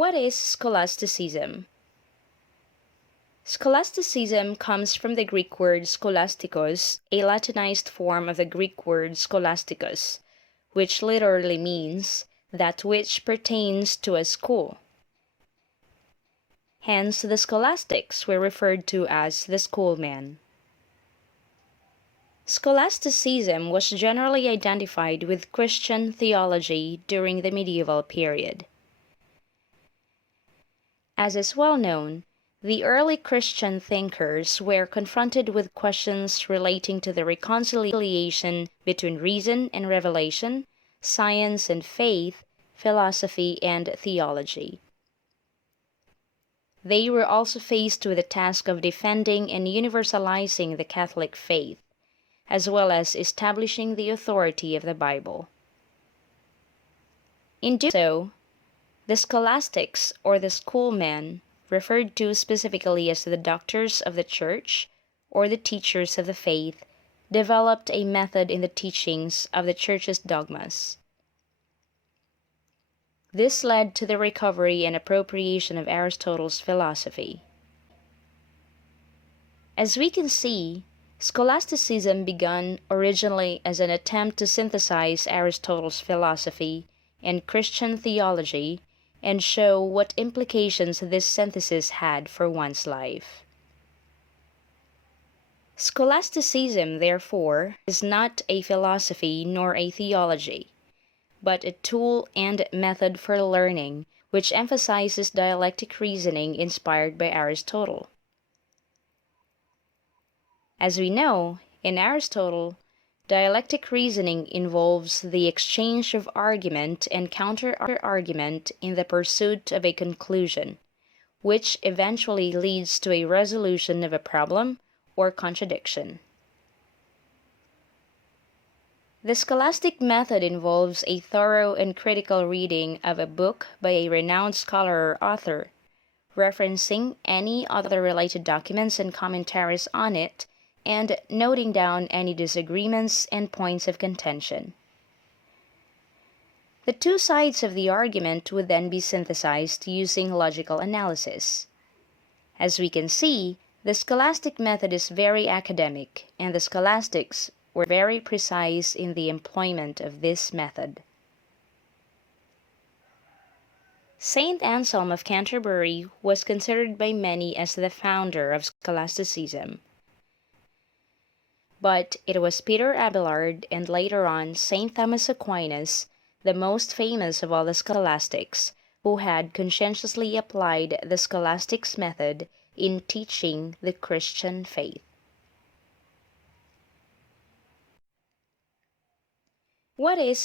What is scholasticism? Scholasticism comes from the Greek word scholastikos, a Latinized form of the Greek word scholasticus, which literally means that which pertains to a school. Hence, the scholastics were referred to as the schoolmen. Scholasticism was generally identified with Christian theology during the medieval period. As is well known, the early Christian thinkers were confronted with questions relating to the reconciliation between reason and revelation, science and faith, philosophy and theology. They were also faced with the task of defending and universalizing the Catholic faith, as well as establishing the authority of the Bible. In doing so, the scholastics, or the schoolmen, referred to specifically as the doctors of the Church, or the teachers of the faith, developed a method in the teachings of the Church's dogmas. This led to the recovery and appropriation of Aristotle's philosophy. As we can see, scholasticism began originally as an attempt to synthesize Aristotle's philosophy and Christian theology and show what implications this synthesis had for one's life. Scholasticism, therefore, is not a philosophy nor a theology, but a tool and method for learning which emphasizes dialectic reasoning inspired by Aristotle. As we know, in Aristotle, dialectic reasoning involves the exchange of argument and counter-argument in the pursuit of a conclusion, which eventually leads to a resolution of a problem or contradiction. The scholastic method involves a thorough and critical reading of a book by a renowned scholar or author, referencing any other related documents and commentaries on it, and noting down any disagreements and points of contention. The two sides of the argument would then be synthesized using logical analysis. As we can see, the scholastic method is very academic, and the scholastics were very precise in the employment of this method. Saint Anselm of Canterbury was considered by many as the founder of scholasticism. But it was Peter Abelard and later on St. Thomas Aquinas, the most famous of all the scholastics, who had conscientiously applied the scholastics method in teaching the Christian faith. What is